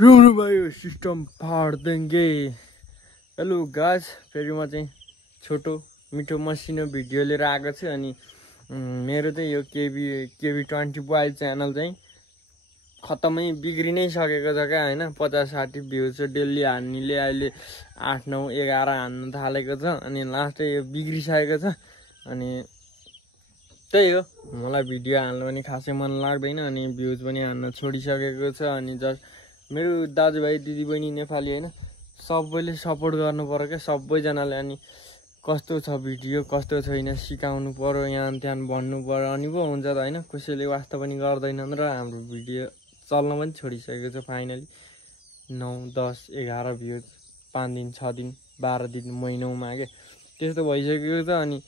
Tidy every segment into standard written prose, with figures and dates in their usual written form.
रुमरु भयो सिस्टम फाड़ देंगे। हेलो गाइस, फेरि म चाहिँ छोटो मिठो मसिनो भिडियो लिएर आएको छु। अनि मेरो चाहिँ यो केबी20 बोय च्यानल चाहिँ खतमै बिग्रिनै सकेको छ क्या हैन। 50-60 भ्युज डेली हान्नेले अहिले 8, 9, 11 हान्न थालेको छ। अनि लास्ट यो बिग्रिसकेको छ। अनि त्यही हो, मलाई भिडियो हाल्नु पनि खासै मन लाग्दैन अनि भ्युज पनि हान्न छोडिसकेको छ। अनि जस्ट मेरो दाजुभाइ दिदीबहिनी नेपाली हैन, सबैले सपोर्ट गर्नु पर्यो क्या, सबैजनाले। अनि कस्तो छ भिडियो कस्तो छैन सिकाउनु पर्यो, यहाँ त्यहाँ भन्नु पर्यो, अनि पो हुन्छ त हैन। कसैले वास्ता पनि गर्दैनन् र हाम्रो भिडियो चल्न पनि छोडिसकेको छ। फाइनली 9, 10, 11 भ्युज 5 दिन 6 दिन 12 दिन महिनौमा के त्यस्तो भइसकेको छ। अनि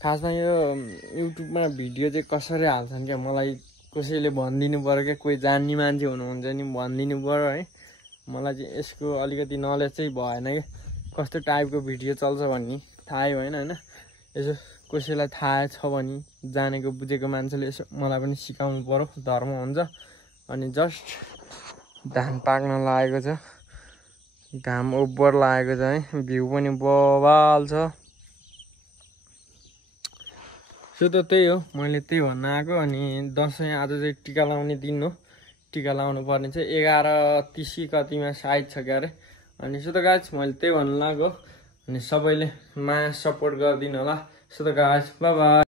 खासमा यो युट्युबमा भिडियो चाहिँ कसरी हाल्छन् क्या, मलाई कसैले भनिदिनु पर्यो क्या। कोही जान्ने मान्छे हुनुहुन्छ नि भनिदिनु पर्यो है। मलाई चाहिँ यसको अलिकति नलेज चाहिँ भएन क्या, कस्तो टाइपको भिडियो चल्छ भन्ने थाहै भएन हैन। यसो कसैलाई थाहा छ भने जानेको बुझेको मान्छेले यसो मलाई पनि सिकाउनु पर्यो, धर्म हुन्छ। अनि जस्ट धान पाक्न लागेको छ, घाम ओभर लागेको छ है, भ्यू पनि बवाल छ। सो त त्यही हो, मैले त्यही भन्न आएको। अनि दसैँ आज चाहिँ टिका लाउने दिन हो, टिका लाउनु पर्ने चाहिँ 11:30 कतिमा सायद छ क्यारे। अनि सो त गाइस मैले त्यही भन्नु लाग्यो। अनि सबैले माया सपोर्ट गरिदिनु होला। सो त गाइस बाइ बाइ।